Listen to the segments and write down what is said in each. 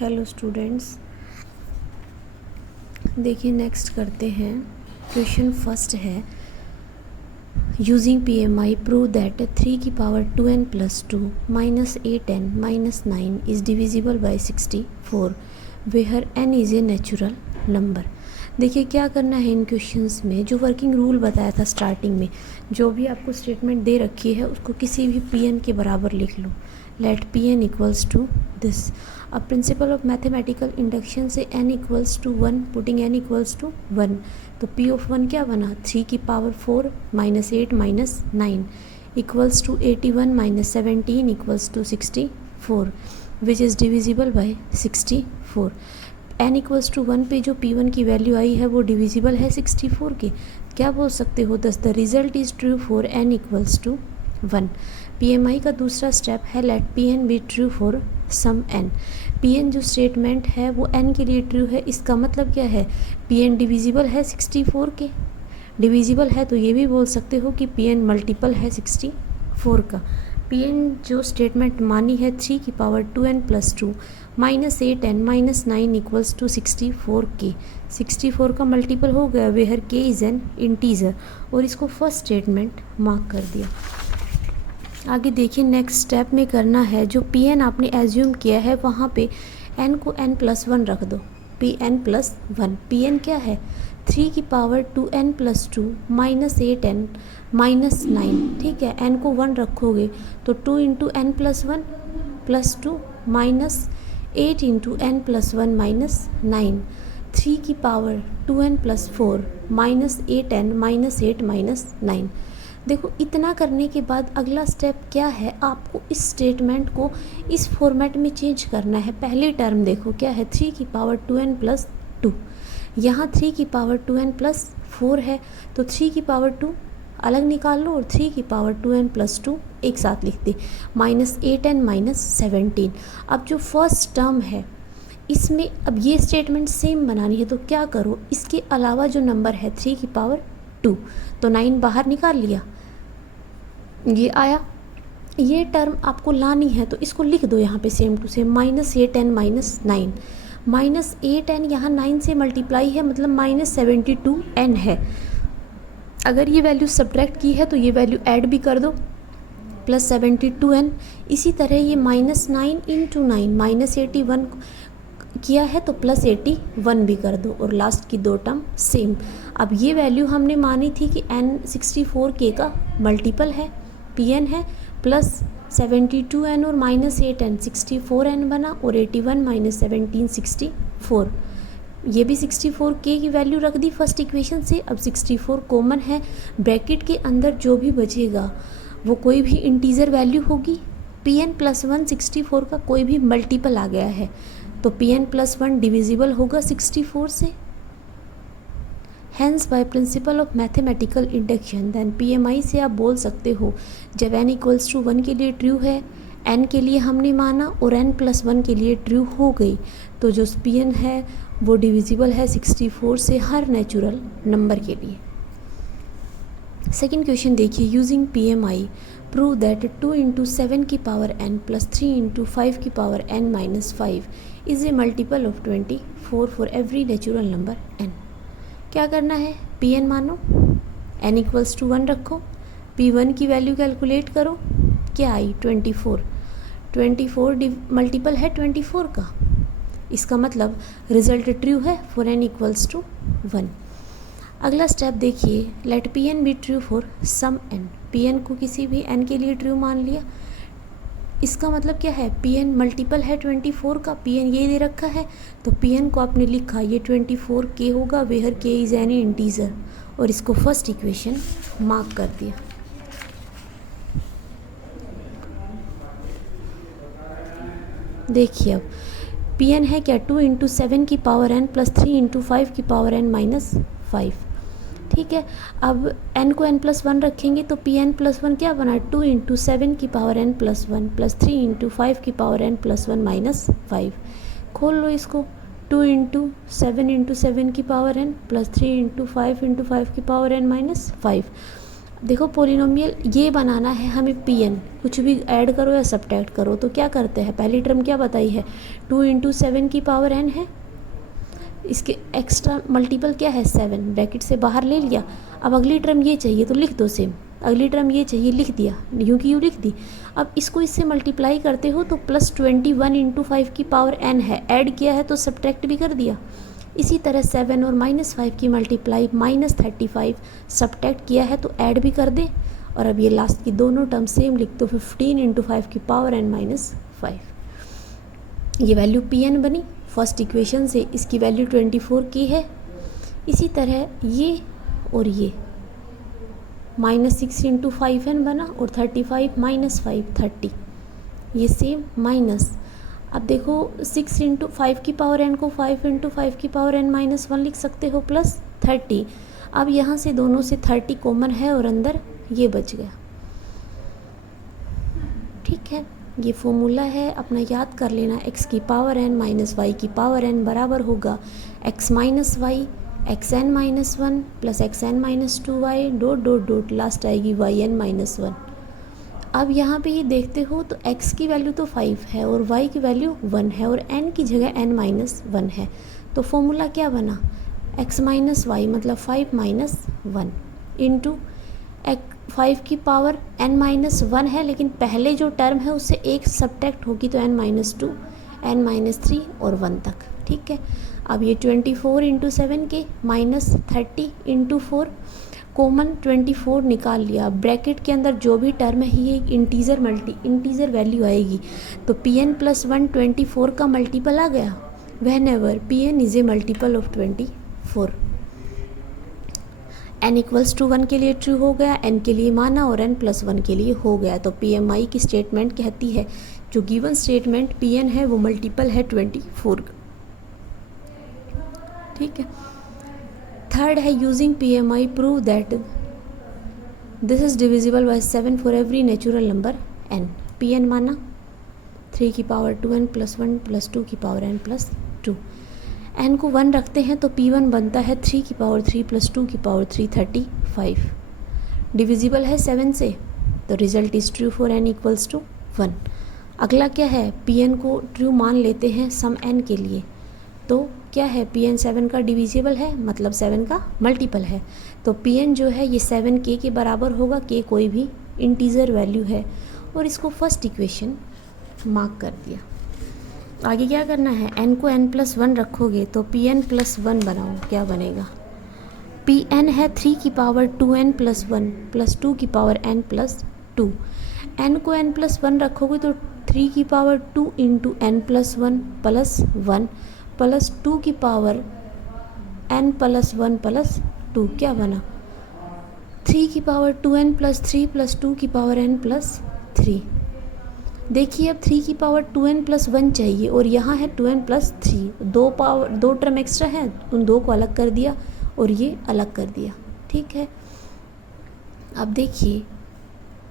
Hello students, देखिए next करते हैं। क्वेश्चन फर्स्ट है, यूजिंग PMI प्रूव दैट 3 की power 2n plus 2 minus 8n minus 9 is divisible by 64 where n is a natural number. देखिए क्या करना है इन क्वेश्चंस में, जो वर्किंग रूल बताया था स्टार्टिंग में, जो भी आपको स्टेटमेंट दे रखी है उसको किसी भी Pn के बराबर लिख लो। Let Pn equals to this. अब प्रिंसिपल ऑफ मैथमेटिकल इंडक्शन से n equals to 1, putting n equals to 1, तो P ऑफ 1 क्या बना, 3 की power 4 minus 8 minus 9 equals to 81 minus 17 equals to 64 which is divisible by 64। n equals to 1 पे जो P1 की value आई है वो डिविजिबल है 64 के। क्या बोल सकते हो, thus the result is true for n equals to 1। PMI का दूसरा स्टेप है let Pn be true for some n। Pn जो स्टेटमेंट है वो n के लिए ट्रू है, इसका मतलब क्या है, Pn डिविजिबल है 64 के। डिविजिबल है तो ये भी बोल सकते हो कि Pn मल्टीपल है 64 का। Pn जो स्टेटमेंट मानी है 3 की power 2n plus 2 minus 8n minus 9 equals to 64 के। 64 का मल्टीपल हो गया where k is an integer, और इसको फर्स्ट स्टेटमेंट मार्क कर दिया। आगे देखिए नेक्स्ट स्टेप में करना है, जो Pn आपने एज्यूम किया है वहाँ पे n को n प्लस 1 रख दो, Pn प्लस 1। Pn क्या है, 3 की power 2n plus 2 minus 8n minus 9, ठीक है। n को 1 रखोगे तो 2 into n plus 1 plus 2 minus 8 into n plus 1 minus 9, 3 की power 2n plus 4 minus 8n minus 8 minus 9। देखो इतना करने के बाद अगला स्टेप क्या है, आपको इस स्टेटमेंट को इस फॉर्मेट में चेंज करना है। पहली टर्म देखो क्या है, 3 की पावर 2n प्लस 2, यहाँ 3 की पावर 2n प्लस 4 है तो 3 की पावर 2 अलग निकाल लो और 3 की पावर 2n प्लस 2 एक साथ लिख दे, माइनस 8n माइनस 17। अब जो फर्स्ट टर्म है इसमें अब ये स्टेटमेंट सेम बनानी है, तो क्या करो, इसके अलावा जो नंबर है 3 की पावर 2, तो 9 बाहर निकाल लिया, ये आया। ये टर्म आपको लानी है तो इसको लिख दो यहाँ पे same to same, minus 8n minus 9, minus 8n यहाँ 9 से मल्टीप्लाई है मतलब माइनस 72n है। अगर ये वैल्यू सब्ट्रैक्ट की है तो ये वैल्यू ऐड भी कर दो, प्लस 72n। इसी तरह ये माइनस 9 इंटू 9 माइनस 81 किया है तो प्लस 81 भी कर दो, और लास्ट की दो टर्म सेम। अब ये वैल्यू हमने मानी थी कि n 64k का मल्टीपल है, Pn है, प्लस 72n और माइनस 8n 64n बना, और 81 माइनस 17 64, ये भी 64k की वैल्यू रख दी फर्स्ट इक्वेशन से। अब 64 कॉमन है, ब्रैकेट के अंदर जो भी बचेगा वो कोई भी इंटीजर वैल्यू होगी। Pn प्लस 1 64 का कोई भी मल्टीपल आ गया है तो Pn प्लस 1 डिविजिबल होगा 64 से। Hence by principle of mathematical induction then PMI से आप बोल सकते हो, जब n इक्वल्स टू 1 के लिए ट्रू है, n के लिए हमने माना और n प्लस 1 के लिए ट्रू हो गई, तो जो Pn है वो डिविजिबल है 64 से हर नेचुरल नंबर के लिए। सेकेंड क्वेश्चन देखिए, using PMI prove that 2 into 7 की पावर n प्लस 3 इंटू 5 की power n minus 5 is a multiple of 24 for every natural number n। क्या करना है, Pn मानो, n इक्वल्स टू 1 रखो, P1 की वैल्यू कैलकुलेट करो, क्या आई 24, 24 मल्टीपल है 24 का, इसका मतलब रिजल्ट ट्रू है फॉर n इक्वल्स टू 1। अगला स्टेप देखिए, let Pn be true for some n। Pn को किसी भी n के लिए ट्रू मान लिया, इसका मतलब क्या है, Pn मल्टीपल है 24 का, Pn ये दे रखा है तो Pn को आपने लिखा ये 24k होगा where k is an integer, और इसको फर्स्ट इक्वेशन मार्क कर दिया। देखिए अब Pn है क्या, 2 इंटू 7 की पावर n प्लस 3 इंटू 5 की पावर n माइनस 5, ठीक है। अब n को n प्लस 1 रखेंगे तो Pn प्लस 1 क्या बना, 2 इंटू 7 की power n plus 1 plus 3 into 5 की पावर n प्लस 1 माइनस 5। खोल लो इसको, 2 इंटू 7 की पावर n प्लस 3 इंटू 5 की पावर n माइनस 5। देखो पोलिनोमियल ये बनाना है हमें Pn, कुछ भी ऐड करो या सब्ट्रैक्ट करो तो क्या करते हैं, पहली टर्म क्या बताई है 2 × 7 की पावर n है, इसके एक्स्ट्रा मल्टीपल क्या है 7, ब्रैकेट से बाहर ले लिया। अब अगली टर्म ये चाहिए तो लिख दो सेम, अगली टर्म ये चाहिए लिख दिया, यूँ की यूँ लिख दी। अब इसको इससे मल्टीप्लाई करते हो तो +21 × 5 की पावर n है, ऐड किया है तो सब्ट्रैक्ट भी कर दिया। इसी तरह 7 और -5 की मल्टीप्लाई -35 सब्ट्रैक्ट किया है तो ऐड भी कर दे। और अब ये लास्ट की दोनों टर्म सेम लिख दो, 15 × 5 की पावर n - 5। ये वैल्यू Pn बनी फर्स्ट इक्वेशन से, इसकी वैल्यू 24 की है। इसी तरह ये और ये -6 × 5n बना और 35 - 5 30, ये सेम माइनस। अब देखो 6 × 5 की पावर n को 5 × 5 की पावर n - 1 लिख सकते हो +30। अब यहाँ से दोनों से 30 कॉमन है और अंदर ये बच गया। ठीक है, ये फॉर्मूला है, अपना याद कर लेना। x की पावर n - y की पावर n बराबर होगा x - y xn - 1 + xn - 2y dot dot dot last आएगी yn - 1। अब यहाँ पे ये देखते हो तो x की वैल्यू तो 5 है और y की वैल्यू 1 है और n की जगह n - 1 है, तो फॉर्मूला क्या बना x - y मतलब 5 - 1 इंटू 5 की पावर n - 1 है, लेकिन पहले जो टर्म है उससे एक सब्ट्रैक्ट होगी तो n - 2 n - 3 और 1 तक। ठीक है, अब ये 24 × 7 के -30 × 4 कॉमन 24 निकाल लिया। ब्रैकेट के अंदर जो भी टर्म है ये एक इंटीजर वैल्यू आएगी, तो Pn + 1 24 का मल्टीपल आ गया। Whenever Pn is a multiple of 24। n = 1 के लिए ट्रू हो गया, n के लिए माना और n + 1 के लिए हो गया। तो PMI की स्टेटमेंट कहती है जो गिवन स्टेटमेंट Pn है वो मल्टीपल है 24 का। ठीक है, थर्ड है using PMI prove that this is divisible by 7 for every natural number n। Pn माना 3 की पावर 2n + 1 + 2 की पावर n + 2, n को 1 रखते हैं तो P1 बनता है 3 की पावर 3 + 2 की पावर 3 35, डिविजिबल है 7 से, तो result is true for n = 1। अगला क्या है, Pn को ट्रू मान लेते हैं सम n के लिए, तो क्या है Pn 7 का डिविजिबल है मतलब 7 का मल्टीपल है, तो Pn जो है ये 7k के बराबर होगा। k कोई भी इंटीजर वैल्यू है और इसको फर्स्ट इक्वेशन मार्क कर दिया। आगे क्या करना है, n को n + 1 रखोगे तो Pn + 1 बनाओ, क्या बनेगा Pn है 3 की पावर 2n + 1 + 2 की पावर n + 2। n को n + 1 रखोगे तो 3 की पावर 2 × n + 1 + 1 + 2 की पावर n + 1 + 2, क्या बना 3 की पावर 2n + 3 + 2 की पावर n + 3। देखिए अब 3 की पावर 2n + 1 चाहिए और यहाँ है 2n + 3, दो टर्म एक्स्ट्रा है, उन दो को अलग कर दिया और ये अलग कर दिया। ठीक है, अब देखिए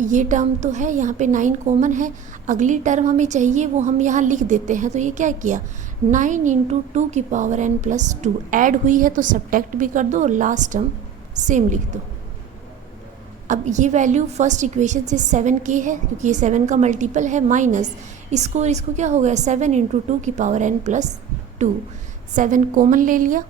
ये टर्म तो है, यहाँ पे 9 कॉमन है, अगली टर्म हमें चाहिए वो हम यहाँ लिख देते हैं। तो ये क्या किया 9 × 2 की पावर n + 2 ऐड हुई है तो सब्ट्रैक्ट भी कर दो और लास्ट टर्म सेम लिख दो। अब ये वैल्यू फर्स्ट इक्वेशन से 7k है क्योंकि ये 7 का मल्टीपल है, माइनस इसको और इसको क्या हो गया 7 × 2 की पावर n + 2, 7 कॉमन ले लिया।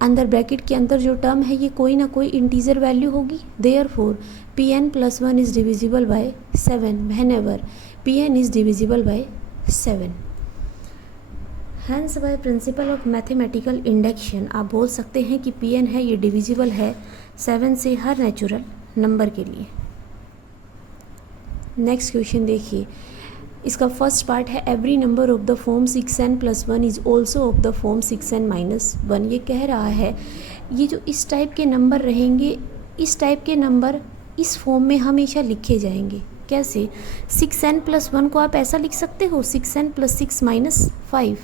अंदर ब्रैकेट के अंदर जो टर्म है ये कोई ना कोई इंटीजर वैल्यू होगी, therefore Pn + 1 is divisible by 7 whenever Pn is divisible by 7। Hence by principle of mathematical induction आप बोल सकते हैं कि Pn है ये डिविजिबल है 7 से हर नेचुरल नंबर के लिए। नेक्स्ट क्वेश्चन देखिए, इसका फर्स्ट पार्ट है every number of the form 6n + 1 is also of the form 6n - 1। ये कह रहा है ये जो इस टाइप के नंबर रहेंगे, इस टाइप के नंबर इस फॉर्म में हमेशा लिखे जाएंगे। कैसे 6n + 1 को आप ऐसा लिख सकते हो 6n + 6 - 5,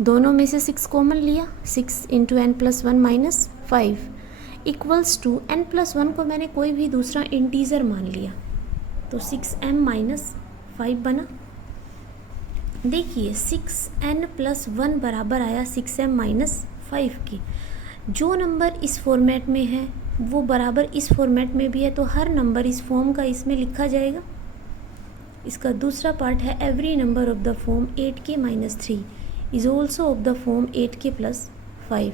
दोनों में से 6 कॉमन लिया, 6 × n + 1 - 5 इक्वल्स टू n + 1 को मैंने कोई भी दूसरा इंटीजर मान लिया तो 6m - 5 बना। देखिए 6n + 1 बराबर आया 6m - 5 के। जो नंबर इस फॉर्मेट में है वो बराबर इस फॉर्मेट में भी है, तो हर नंबर इस फॉर्म का इसमें लिखा जाएगा। इसका दूसरा पार्ट है every number of the form 8k - 3 is also of the form 8k + 5।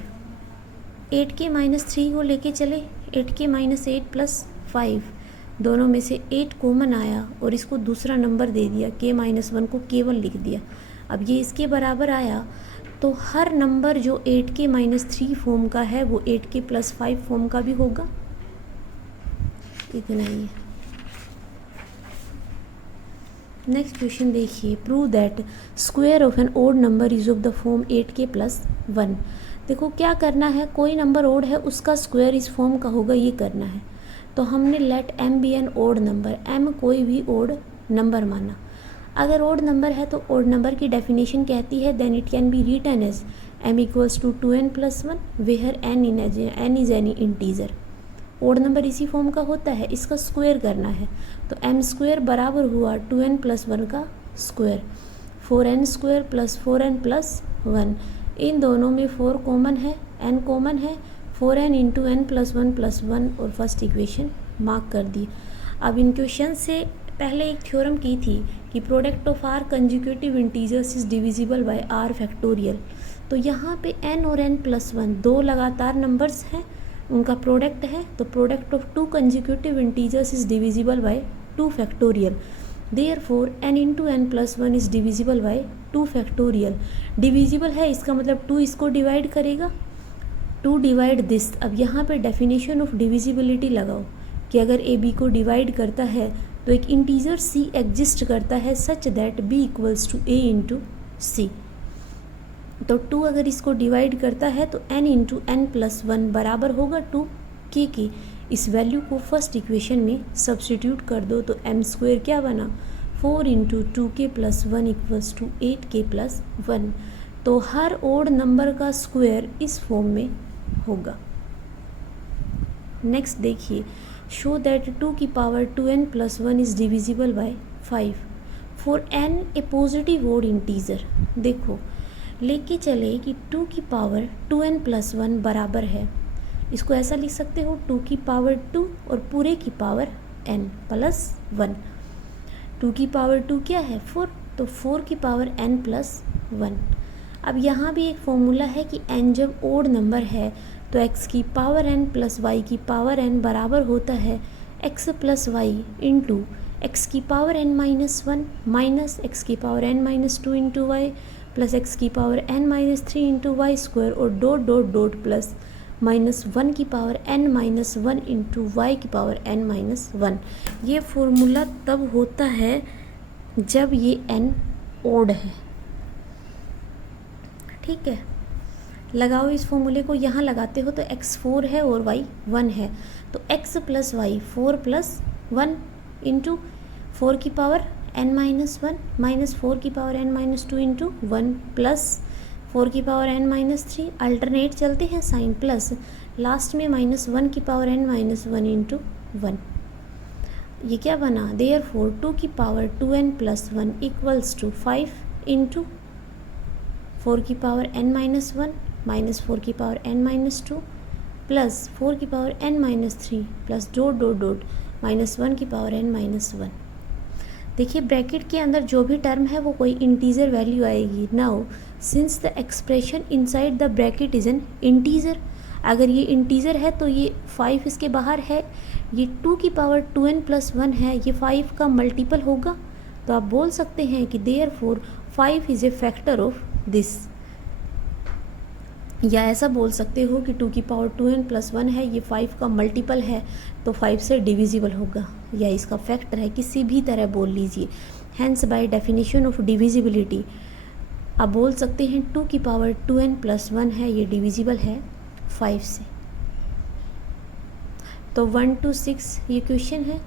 8k - 3 को लेके चले, 8k - 8 + 5, दोनों में से 8 कॉमन आया और इसको दूसरा नंबर दे दिया, k - 1 को केवल लिख दिया। अब ये इसके बराबर आया, तो हर नंबर जो 8k - 3 फॉर्म का है वो 8k + 5 फॉर्म का भी होगा। इतना ही है। नेक्स्ट क्वेश्चन देखिए, prove that square of an odd number is of the form 8k + 1। देखो क्या करना है, कोई नंबर ओड है उसका स्क्वायर इस फॉर्म का होगा, ये करना है। तो हमने let m be an odd number, m कोई भी ओड नंबर माना। अगर ओड नंबर है तो ओड नंबर की डेफिनेशन कहती है then it can be written as m = 2n + 1 where n is any integer. Odd number इसी फॉर्म का होता है, इसका स्क्वायर करना है। तो m² बराबर हुआ 2n + 1 का स्क्वायर, 4n² + 4n + 1। इन दोनों में 4 कॉमन है, n कॉमन है, 4n × n + 1 + 1 और फर्स्ट इक्वेशन मार्क कर दी। अब इन क्वेश्चन से पहले एक थ्योरम की थी कि product of r consecutive integers is divisible bye r factorial. तो यहाँ पे n और n + 1 दो लगातार नंबर्स हैं, उनका प्रोडक्ट है, तो product of 2 consecutive integers is divisible bye 2 factorial. Therefore n × n + 1 is divisible bye 2 factorial. Divisible है इसका मतलब 2 इसको डिवाइड करेगा, 2 डिवाइड दिस। अब यहाँ पे डेफिनेशन ऑफ डिविजिबिलिटी लगाओ कि अगर ए बी को डिवाइड करता है तो एक इंटीजर c एग्जिस्ट करता है such that b = a × c। तो 2 अगर इसको डिवाइड करता है तो n × n + 1 बराबर होगा 2k की। इस वैल्यू को फर्स्ट इक्वेशन में सब्स्टिट्यूट कर दो तो m² क्या बना, 4 × 2k + 1 = 8k + 1। तो हर ओड नंबर का स्क्वायर इस फॉर्म में होगा। नेक्स्ट देखिए, show that 2n + 1 is divisible by 5 for n a positive odd integer. देखो लेके चले कि 2n + 1 बराबर है, इसको ऐसा लिख सकते हो 2 और पूरे की पावर n + 1। 2 क्या है 4, तो 4 n + 1। अब यहाँ भी एक फॉर्मूला है कि n जब ओड नंबर है तो x n + y n बराबर होता है x + y into x n - 1 minus x n - 2 into y plus x n - 3 into y² और dot plus -1 n - 1 into y n - 1। ये फॉर्मूला तब होता है जब ये n ओड है। ठीक है, लगाओ इस फॉर्मूले को, यहाँ लगाते हो तो x 4 है और y 1 है, तो x + y 4 + 1 into 4 n - 1 minus 4 n - 2 into 1 plus 4 n - 3, alternate चलते हैं साइन, प्लस लास्ट में -1 n - 1 इंटू 1। ये क्या बना, therefore 2n + 1 = 5 into 4 n - 1 minus 4 n - 2 plus 4 n - 3 plus dot -1 n - 1। देखिए ब्रैकेट के अंदर जो भी टर्म है वो कोई इंटीजर वैल्यू आएगी। Now since the expression inside the bracket is an integer, अगर ये इंटीजर है तो ये 5 इसके बाहर है, ये 2n + 1 है, ये 5 का मल्टीपल होगा। तो आप बोल सकते हैं कि therefore 5 is a factor of this, या ऐसा बोल सकते हो कि 2n + 1 है, ये 5 का मल्टीपल है तो 5 से डिविजिबल होगा, या इसका फैक्टर है, किसी भी तरह बोल लीजिए। Hence by definition of divisibility आप बोल सकते हैं 2n + 1 है, ये डिविजिबल है 5 से। तो 1 to 6 ये क्वेश्चन है,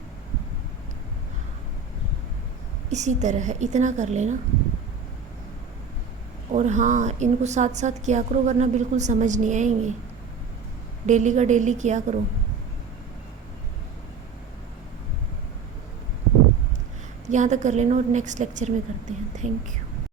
इसी तरह है, इतना कर लेना। और हाँ, इनको साथ साथ किया करो वरना बिल्कुल समझ नहीं आएंगे, डेली का डेली किया करो। यहाँ तक कर लेना और नेक्स्ट लेक्चर में करते हैं। Thank you.